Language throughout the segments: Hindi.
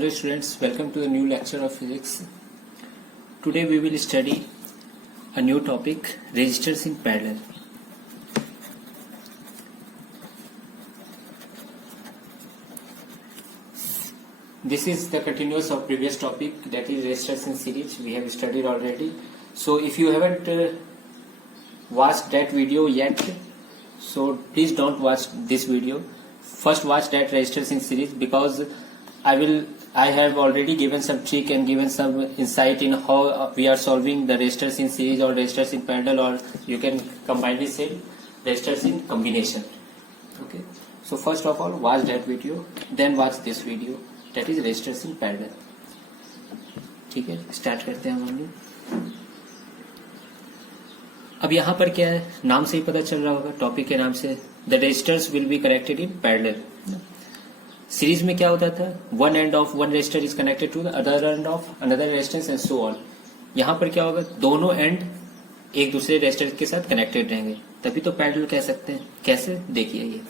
Hello students, welcome to a new lecture of physics. Today we will study a new topic, resistors in parallel. This is the continuous of previous topic, that is resistors in series. We have studied already. So if you haven't watched that video yet, so please don't watch this video. First watch that resistors in series, because I have already given some trick and given some insight in how we are solving the resistors in series or resistors in parallel, or you can combine say resistors in combination. Okay, so first of all watch that video, then watch this video, that is resistors in parallel. ठीक है, स्टार्ट करते हैं हम लोग. अब यहाँ पर क्या है, नाम से ही पता चल रहा होगा, टॉपिक के नाम से, the resistors will be connected in parallel. Series में क्या होता था, one end of one resistor is connected to the other end of another resistance and so on. यहाँ पर क्या होगा, दोनों एंड एक दूसरे रेजिस्टर के साथ कनेक्टेड रहेंगे, तभी तो पैरेलल कह सकते हैं. कैसे, देखिए ये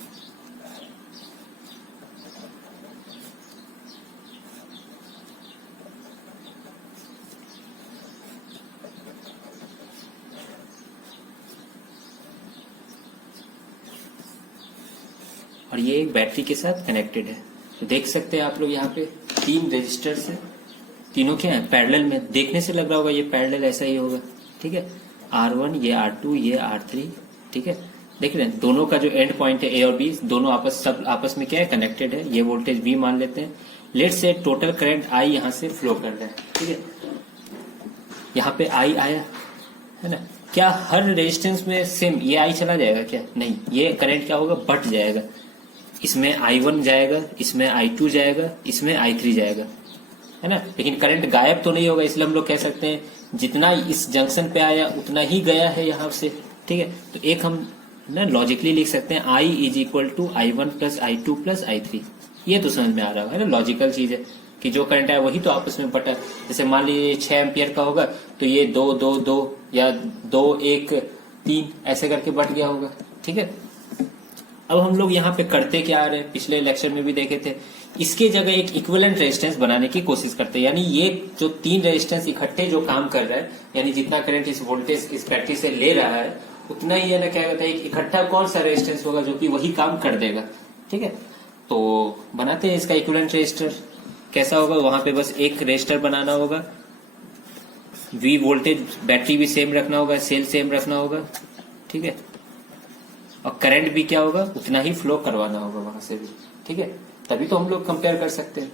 और ये एक बैटरी के साथ कनेक्टेड है. तो देख सकते हैं आप लोग यहाँ पे तीन रेजिस्टर्स है, तीनों क्या है, पैरेलल में. देखने से लग रहा होगा ये पैरेलल ऐसा ही होगा. ठीक है, R1 ये R2 ये R3. ठीक है, देख रहे हैं दोनों का जो एंड पॉइंट है A और B, दोनों सब आपस में क्या है, कनेक्टेड है. ये वोल्टेज V मान लेते हैं. लेट से टोटल करंट I यहाँ से फ्लो कर रहा है. ठीक है, यहाँ पे I आया है ना. क्या हर रेजिस्टेंस में सेम ये I चला जाएगा क्या? नहीं, ये करंट क्या होगा, बट जाएगा. इसमें I1 जाएगा, इसमें I2 जाएगा, इसमें I3 जाएगा, है ना. लेकिन करंट गायब तो नहीं होगा, इसलिए हम लोग कह सकते हैं जितना इस जंक्शन पे आया उतना ही गया है यहाँ से. ठीक है, तो एक हम ना लॉजिकली लिख सकते हैं I is equal to I1 plus I2 plus I3. ये तो समझ में आ रहा है ना, लॉजिकल चीज है कि जो करंट आया वही तो आपस में बटा. जैसे मान लीजिए 6 एम्पियर का होगा तो ये 2 2 2 या 2 1 3 ऐसे करके बट गया होगा. ठीक है, अब हम लोग यहाँ पे करते क्या आ रहे हैं, पिछले लेक्चर में भी देखे थे, इसके जगह एक इक्विवेलेंट रेजिस्टेंस बनाने की कोशिश करते हैं. यानी ये जो तीन रेजिस्टेंस इकट्ठे जो काम कर रहा है, यानी जितना करंट इस वोल्टेज इस बैटरी से ले रहा है उतना ही है ना, क्या कहता है, एक इकट्ठा कौन सा रेजिस्टेंस होगा जो कि वही काम कर देगा. ठीक है, तो बनाते हैं इसका इक्विवेलेंट रेजिस्टर. कैसा होगा, वहां पे बस एक रेजिस्टर बनाना होगा, V वोल्टेज बैटरी भी सेम रखना होगा, सेल सेम रखना होगा. ठीक है, और करंट भी क्या होगा, उतना ही फ्लो करवाना होगा वहां से भी. ठीक है, तभी तो हम लोग कंपेयर कर सकते हैं.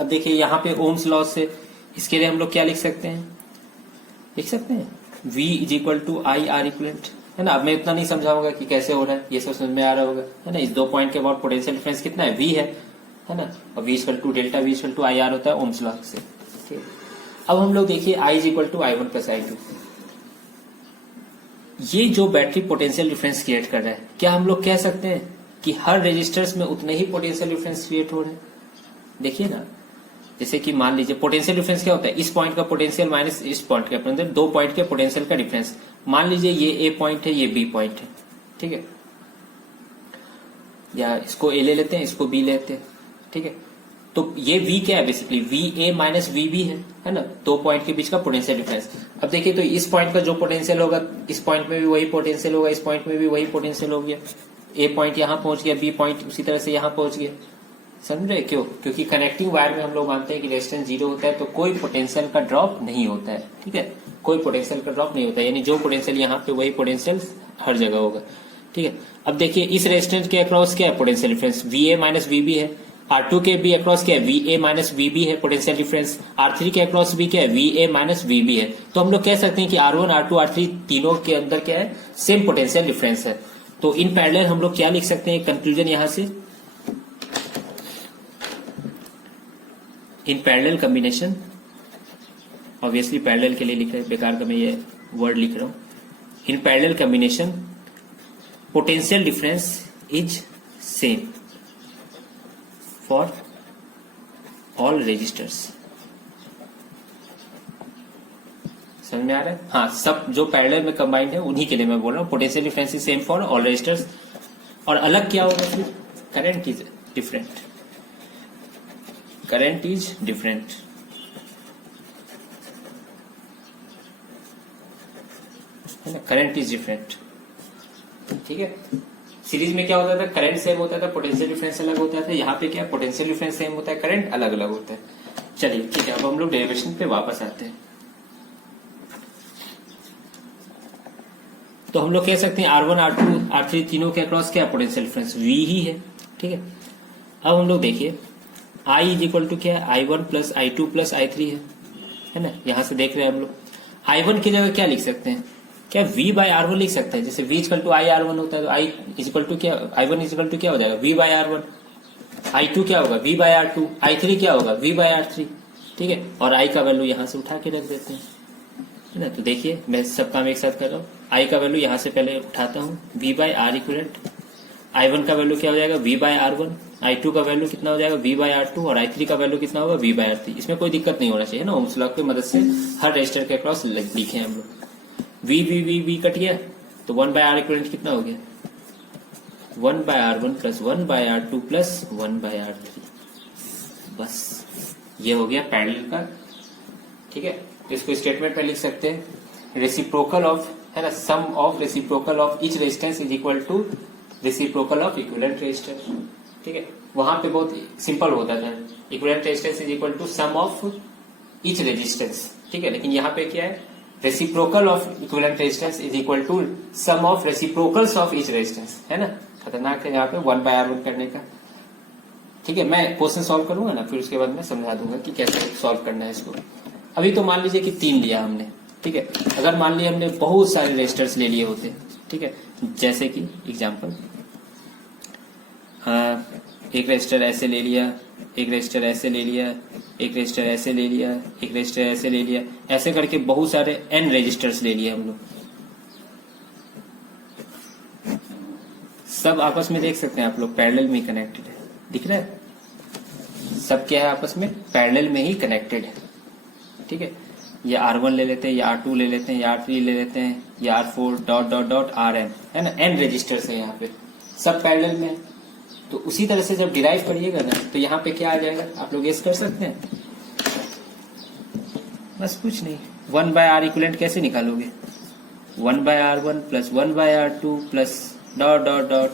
अब देखिए यहाँ पे ओम्स लॉ से इसके लिए हम लोग क्या लिख सकते हैं, V is equal to I R equivalent, है ना. अब मैं इतना नहीं समझाऊंगा कि कैसे हो रहा है, ये सब समझ में आ रहा होगा, है ना. इस दो पॉइंट के बाद पोटेंशियल डिफरेंस कितना है, V है ना. और V equal to delta V equal to I R होता है ओम्स लॉ से. ठीक है, अब हम लोग देखिए I is equal to I1 plus I2. ये जो बैटरी पोटेंशियल डिफरेंस क्रिएट कर रहा है, क्या हम लोग कह सकते हैं कि हर रेजिस्टर्स में उतने ही पोटेंशियल डिफरेंस क्रिएट हो रहे हैं. देखिए ना, जैसे कि मान लीजिए पोटेंशियल डिफरेंस क्या होता है, इस पॉइंट का पोटेंशियल माइनस इस पॉइंट का पोटेंशियल, दो पॉइंट के पोटेंशियल का डिफरेंस. मान लीजिए ये ए पॉइंट है, ये बी पॉइंट है. ठीक है, या इसको ए ले लेते हैं, इसको बी लेते हैं. ठीक है, तो ये V क्या है, बेसिकली VA माइनस VB है ना, दो पॉइंट के बीच का पोटेंशियल डिफरेंस. अब देखिए तो इस पॉइंट का जो पोटेंशियल होगा, इस पॉइंट में भी वही पोटेंशियल होगा, इस पॉइंट में भी वही पोटेंशियल हो गया. A पॉइंट यहाँ पहुंच गया, B पॉइंट उसी तरह से यहाँ पहुंच गया. समझ रहे क्यों, क्योंकि कनेक्टिंग वायर में हम लोग मानते हैं कि रेजिस्टेंस 0 होता है तो कोई पोटेंशियल का ड्रॉप नहीं होता है. ठीक है, कोई पोटेंशियल का ड्रॉप नहीं होता है, यानी जो पोटेंशियल यहाँ पे वही पोटेंशियल हर जगह होगा. ठीक है, अब देखिए इस रेजिस्टेंस के अक्रॉस क्या है potential difference, VA minus VB है. R2 के भी अक्रॉस क्या है, VA माइनस VB है पोटेंशियल डिफरेंस. R3 के अक्रॉस भी क्या है, VA माइनस VB है. तो हम लोग कह सकते हैं कि R1 R2 R3 तीनों के अंदर क्या है, सेम पोटेंशियल डिफरेंस है. तो इन पैरेलल हम लोग क्या लिख सकते हैं, कंक्लूजन यहां से, इन पैरेलल कॉम्बिनेशन, ऑब्वियसली पैरेलल के लिए लिख रहे हैं, बेकार का मैं ये वर्ड लिख रहा हूं. In parallel combination potential difference is same for all resistors. समझ में आ रहा है, हाँ. सब जो पैरेलल में कंबाइंड है उन्हीं के लिए मैं बोल रहा हूँ, potential difference is same for all resistors. और अलग क्या होगा फिर, current is different. Current is different. है ना, करंट इज डिफरेंट। ठीक है, सीरीज में क्या होता था, करंट सेम होता था, पोटेंशियल डिफरेंस अलग होता था। यहाँ पे क्या, पोटेंशियल डिफरेंस सेम होता है, करंट अलग अलग होता है। चलिए ठीक है, अब हम लोग डेरिवेशन पे वापस आते हैं। तो हम लोग कह सकते हैं R1 R2 R3 तीनों के अक्रॉस क्या पोटेंशियल डिफरेंस V ही है। ठीक है, अब हम लोग देखिए I इज इक्वल टू क्या है, I1 plus I2 plus I3 है ना। यहां से देख रहे हैं हम लोग I1 की जगह क्या लिख सकते हैं, क्या V बाय R1 लिख सकते हैं। जैसे V इक्वल टू IR1 होता है तो I इक्वल टू क्या, I1 इक्वल टू क्या हो जाएगा V बाय R1, I2 क्या होगा V बाय R2, I3 क्या होगा V बाय R3। ठीक है, और I का वैल्यू यहां से उठा के रख देते हैं, है ना। तो देखिए मैं सब काम एक साथ कर रहा हूँ। I का वैल्यू यहां से पहले उठाता हूँ V by R equivalent, I1 का वैल्यू क्या हो जाएगा V बाय R1, I2 का वैल्यू कितना हो जाएगा V बाय R2 और I3 का वैल्यू कितना होगा V बाय R3। इसमें कोई दिक्कत नहीं होना चाहिए ना, ओम्स लॉ की मदद से हर रजिस्टर के अक्रॉस लिखे हम लोग। V कट गया तो 1 बाय R इक्वलेंट कितना हो गया 1 by R1 plus 1 by R2 plus 1 by R3। बस ये हो गया पैरेलल का। ठीक है, तो इसको स्टेटमेंट में लिख सकते हैं रेसिप्रोकल ऑफ, है ना, sum of reciprocal of each resistance is equal to reciprocal of equivalent resistance. ठीक है, वहां पे बहुत सिंपल होता था, equivalent resistance is equal to sum of each resistance. ठीक है, लेकिन यहाँ पे क्या है, reciprocal of equivalent resistance is equal to sum of reciprocals of each resistance, है ना। खतरनाक है यहाँ पे 1 बाय R1 करने का। ठीक है, मैं क्वेश्चन सॉल्व करूंगा ना, फिर उसके बाद मैं समझा दूंगा कि कैसे सॉल्व करना है इसको। अभी तो मान लीजिए कि 3 लिया हमने। ठीक है, अगर मान लिया हमने बहुत सारे रेजिस्टर्स ले लिए होते, ठीक है, जैसे कि एग्जांपल एक रजिस्टर ऐसे ले लिया, एक रजिस्टर ऐसे ले लिया, एक रजिस्टर ऐसे ले लिया, एक रजिस्टर ऐसे ले लिया, ऐसे करके बहुत सारे n रजिस्टर्स ले लिए हम लोग। सब आपस में देख सकते हैं आप लोग पैरेलल में कनेक्टेड है, दिख रहा है, सब क्या है आपस में पैरेलल में ही कनेक्टेड है। ठीक है, ये R1 ले लेते हैं, या R2 ले लेते हैं, या R3 ले लेते हैं, या R4 dot dot dot Rn, है ना, n रजिस्टर्स है यहाँ पे, सब पैरेलल में है। तो उसी तरह से जब डिराइव करिएगा ना तो यहाँ पे क्या आ जाएगा, आप लोग गेस कर सकते हैं। बस कुछ नहीं, 1 बाय R इक्विवेलेंट कैसे निकालोगे, 1 by R1 plus 1 by R2 plus dot dot dot,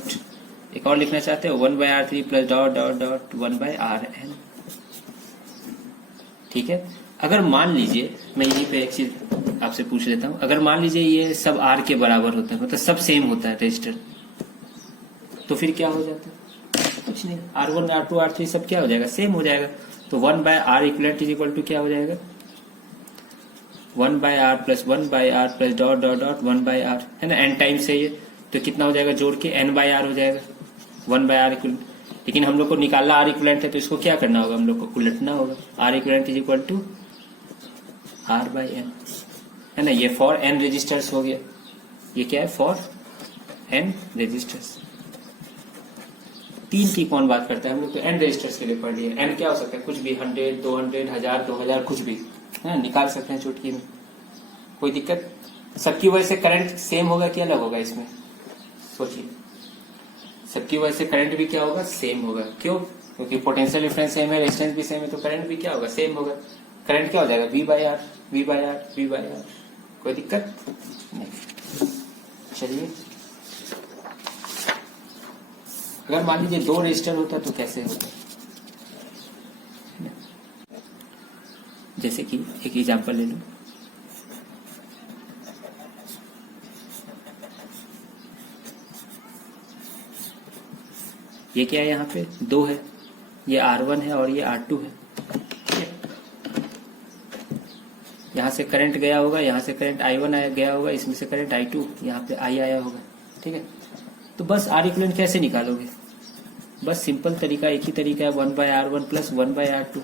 एक और लिखना चाहते हो 1 by R3 plus dot dot dot 1 by Rn। ठीक है, अगर मान लीजिए, मैं यहीं पे एक चीज आपसे पूछ लेता हूं, अगर मान लीजिए ये सब R के बराबर होता है, मतलब सब सेम होता है रजिस्टर, तो फिर क्या हो जाता है, कुछ नहीं, R1 R2 R3 सब क्या हो जाएगा, सेम हो जाएगा। तो 1 by R equivalent is equal to क्या हो जाएगा, 1 by R plus 1 by R plus dot dot dot 1 by R, है ना, n टाइम से ये, तो कितना हो जाएगा जोड़ के n बाय R हो जाएगा, 1 बाय R इक्वलेंट। लेकिन हम लोग को निकालना R इक्वलेंट है, तो इसको क्या करना होगा, हम लोग को उलटना होगा, R equivalent is equal to R by n, है ना। ये फॉर n रजिस्टर्स हो गया, ये क्या है, फॉर n रजिस्टर्स। 3 की कौन बात करता है, हम लोग तो n रजिस्टर्स के लिए पढ़ लिए। n क्या हो सकता है, कुछ भी, 100 200 1000 2000 कुछ भी, है, निकाल सकते हैं चुटकी में, कोई दिक्कत। सबकी वजह से करंट सेम होगा कि अलग होगा, इसमें सोचिए, सबकी वजह से करंट भी क्या होगा, सेम होगा। क्यों, क्योंकि पोटेंशियल डिफरेंस सेम है, रेजिस्टेंस भी सेम है, तो करंट भी क्या होगा, सेम होगा। करंट क्या हो जाएगा, V by R, V by R, V by R, कोई दिक्कत नहीं। चलिए, अगर मान लीजिए 2 रजिस्टर होता तो कैसे होता, जैसे कि एक एग्जांपल ले लो, ये क्या है, यहाँ पे 2 है, ये R1 है और ये R2 है। यहाँ से करंट गया होगा, यहाँ से करंट I1 आया गया होगा, इसमें से करंट I2, यहाँ पे I आया होगा। ठीक है, तो बस R इक्विवेलेंट कैसे निकालोगे, बस सिंपल तरीका, एक ही तरीका है, 1 by R1 plus 1 by R2।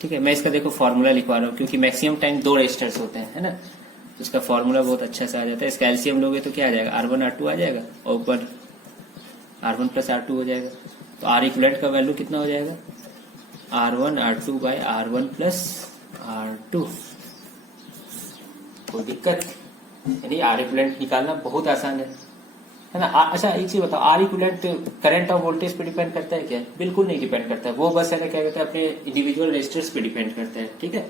ठीक है, मैं इसका देखो फॉर्मूला लिखवा रहा हूँ, क्योंकि मैक्सिमम टाइम 2 रजिस्टर्स होते हैं, है ना, तो इसका फॉर्मूला बहुत अच्छा से आ जाता है। इसका एलसीएम लोगे तो क्या आ जाएगा, R1 R2 आ जाएगा, और ऊपर R1 प्लस R2 हो जाएगा। तो R इक्विवेलेंट का वैल्यू कितना हो जाएगा, R1 R2 bye R1 plus R2। कोई दिक्कत, यानी R इक्विवेलेंट निकालना बहुत आसान है। है ना। अच्छा एक चीज बताओ, आर इक्विवेलेंट करंट और वोल्टेज पे डिपेंड करता है क्या? बिल्कुल नहीं डिपेंड करता है, वो बस है ना क्या कहते हैं अपने इंडिविजुअल रेजिस्टर्स पे डिपेंड करता है, ठीक है।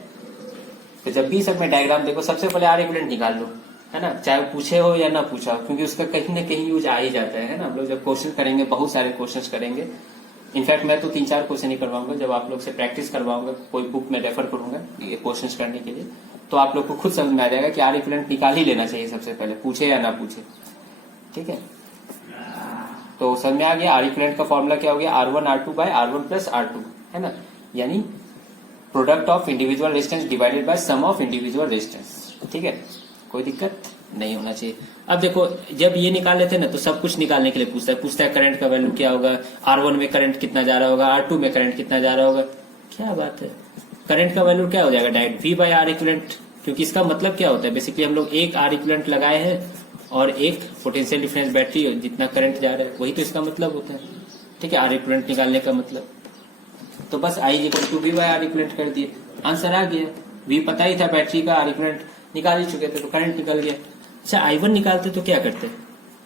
तो जब भी सब में डायग्राम देखो, सबसे पहले आर इक्विवेलेंट निकाल लो, है ना, चाहे पूछे हो या ना पूछा हो, क्योंकि उसका कहीं ना कहीं यूज आ ही जाता है ना। हम लोग जब क्वेश्चन करेंगे, बहुत सारे क्वेश्चन करेंगे, इनफैक्ट मैं तो 3-4 क्वेश्चन ही करवाऊंगा, जब आप लोग से प्रैक्टिस करवाऊंगा, कोई बुक में रेफर करूंगा ये क्वेश्चन करने के लिए, तो आप लोग को खुद समझ में आ जाएगा कि आर इक्विवेलेंट निकाल ही लेना चाहिए सबसे पहले, पूछे या ना पूछे, ठीक है। तो समझ में आ गया आर इक्विवेलेंट का फॉर्मूला क्या हो गया, R1 R2 bye R1 plus R2, है ना, यानी product of individual resistance divided by sum of individual resistance, ठीक है। कोई दिक्कत नहीं होना चाहिए। अब देखो जब ये निकाल लेते हैं ना, तो सब कुछ निकालने के लिए पूछता है करंट का वैल्यू क्या होगा, R1 में करंट कितना जा रहा होगा, R2 में करंट कितना जा रहा होगा, क्या बात है। करंट का वैल्यू क्या हो जाएगा direct V by R equivalent, क्योंकि इसका मतलब क्या होता है, बेसिकली हम लोग एक आर इक्विवेलेंट लगाए हैं और एक पोटेंशियल डिफरेंस बैटरी, जितना करंट जा रहा है वही तो इसका मतलब होता है, ठीक है, आर इक्विवेलेंट निकालने का मतलब। तो बस I equal to V by R equivalent कर दिए, आंसर आ गया। V पता ही था बैटरी का, आर इक्विवेलेंट निकाल ही चुके थे, तो करंट निकल गया। अच्छा I1 निकालते तो क्या करते,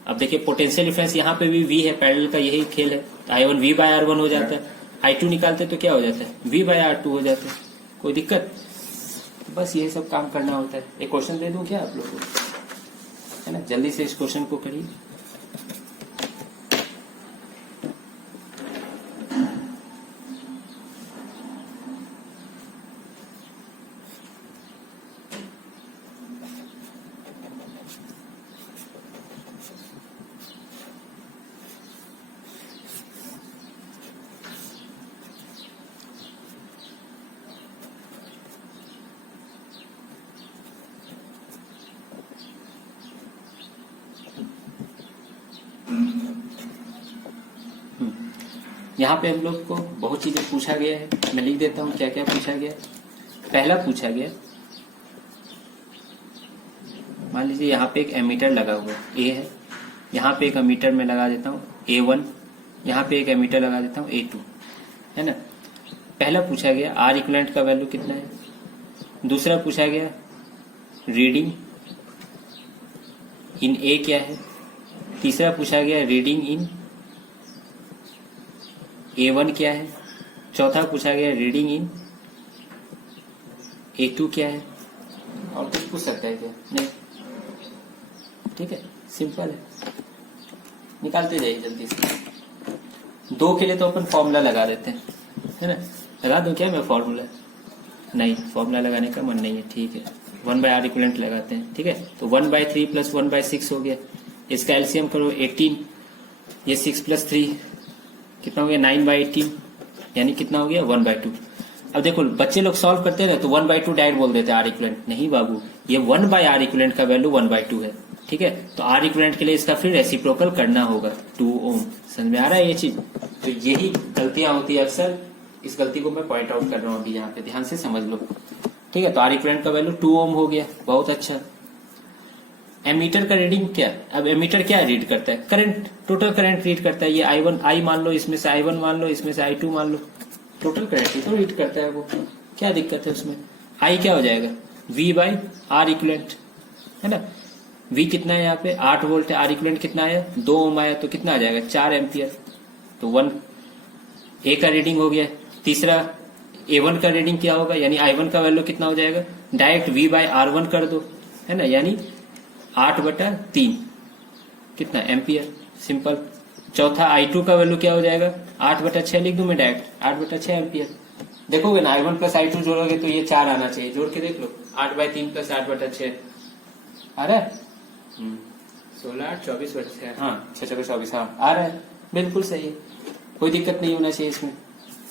अब देखिए पोटेंशियल डिफरेंस यहाँ पे भी V है, पैरेलल का यही खेल है, तो I1 V बाय R1 हो जाता है। I2 निकालते तो क्या हो जाता है, V बाय R2 हो जाता है। कोई दिक्कत, बस ये सब काम करना होता है। एक क्वेश्चन दे दूं क्या आप लोगों को, है ना, जल्दी से इस क्वेश्चन को करिए। यहाँ पे हम लोग को बहुत चीजें पूछा गया है, मैं लिख देता हूँ क्या क्या पूछा गया। पहला पूछा गया, मान लीजिए यहाँ पे एक एमीटर लगा हुआ है ए है, यहाँ पे एक एमीटर में लगा देता हूँ A1, यहाँ पे एक एमीटर लगा देता हूँ A2, है ना। पहला पूछा गया आर इक्विवेलेंट का वैल्यू कितना है। दूसरा पूछा गया रीडिंग इन ए क्या है। तीसरा पूछा गया रीडिंग इन A1 क्या है। चौथा पूछा गया रीडिंग इन A2 क्या है। और कुछ पूछ सकता है क्या, नहीं, ठीक है, सिंपल है, निकालते जाइए जल्दी से। दो के लिए तो अपन फॉर्मूला लगा देते हैं, है ना, लगा दूं क्या मैं फॉर्मूला, नहीं फॉर्मूला लगाने का मन नहीं है, ठीक है, 1 बाय आर इक्विवेलेंट लगाते हैं, ठीक है। तो 1/3 प्लस 1/6 हो गया, इसका एलसीएम करो 18, ये 6 प्लस 3 कितना हो गया 9/18, यानी कितना हो गया 1/2। अब देखो बच्चे लोग सॉल्व करते हैं ना, तो 1/2 डायरेक्ट बोल देते हैं आर इक्विवेलेंट, नहीं बाबू, ये 1 बाय आर इक्विवेलेंट का वैल्यू 1/2 है, ठीक है। तो आर इक्विवेलेंट के लिए इसका फिर रेसिप्रोकल करना होगा 2 ओम। समझ में आ रहा है ये चीज। तो यही गलतियां होती है अक्सर, इस गलती को मैं पॉइंट आउट कर रहा हूँ अभी यहाँ पे, ध्यान से समझ लो, ठीक है। तो आर इक्विवेलेंट का वैल्यू 2 ओम हो गया, बहुत अच्छा। एमीटर का रीडिंग क्या, अब एमीटर क्या रीड करता है, करंट, टोटल करंट रीड करता है। ये I1 I मान लो, इसमें से I1 मान लो, इसमें से I2 मान लो, टोटल करंट ही तो रीड करता है वो, क्या दिक्कत है उसमें। I क्या हो जाएगा V बाय आर इक्विवेलेंट, है ना। V कितना है यहाँ पे 8 वोल्ट है, आर इक्विवेलेंट कितना आया 2 ओम आया, तो कितना आ जाएगा 4 एम्पियर। तो 1 A का रीडिंग हो गया। तीसरा A1 का रीडिंग क्या होगा, यानी I1 का वैल्यू कितना हो जाएगा, डायरेक्ट V बाय R1 कर दो, है ना, यानी 8/3 कितना एम्पियर, सिंपल। चौथा I2 का वैल्यू क्या हो जाएगा 8/6 लिख दूं मैं डायरेक्ट, 8/6 एम्पियर। देखोगे ना I1 प्लस I2 जोड़ोगे तो ये 4 आना चाहिए, जोड़ के देख लो, 8/3 प्लस 8/6 आ रहा है 16 8 24/6, हाँ 6 6 24, हाँ आ रहा है, बिल्कुल सही है, कोई दिक्कत नहीं होना चाहिए इसमें,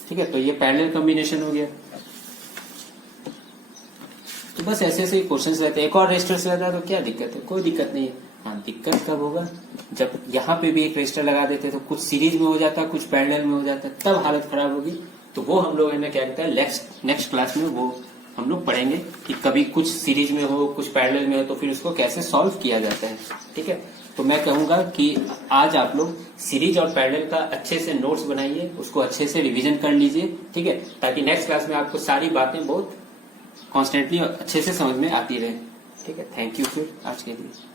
ठीक है। तो ये पैरेलल कॉम्बिनेशन हो गया। तो बस ऐसे ऐसे क्वेश्चंस रहते हैं। एक और रेजिस्टर से रहता है तो क्या दिक्कत है, कोई दिक्कत नहीं है। हाँ दिक्कत कब होगा, जब यहाँ पे भी एक रेजिस्टर लगा देते तो कुछ सीरीज में हो जाता, कुछ पैरेलल में हो जाता, तब हालत खराब होगी। तो वो हम लोग क्या कहते हैं नेक्स्ट क्लास में वो हम लोग पढ़ेंगे कि कभी कुछ सीरीज में हो, कुछ पैरेलल में हो, तो फिर उसको कैसे सॉल्व किया जाता है, ठीक है। तो मैं कहूंगा कि आज आप लोग सीरीज और पैरेलल का अच्छे से नोट्स बनाइए, उसको अच्छे से रिवीजन कर लीजिए, ठीक है, ताकि नेक्स्ट क्लास में आपको सारी बातें बहुत कॉन्स्टेंटली अच्छे से समझ में आती रहे, ठीक है। थैंक यू फिर आज के लिए।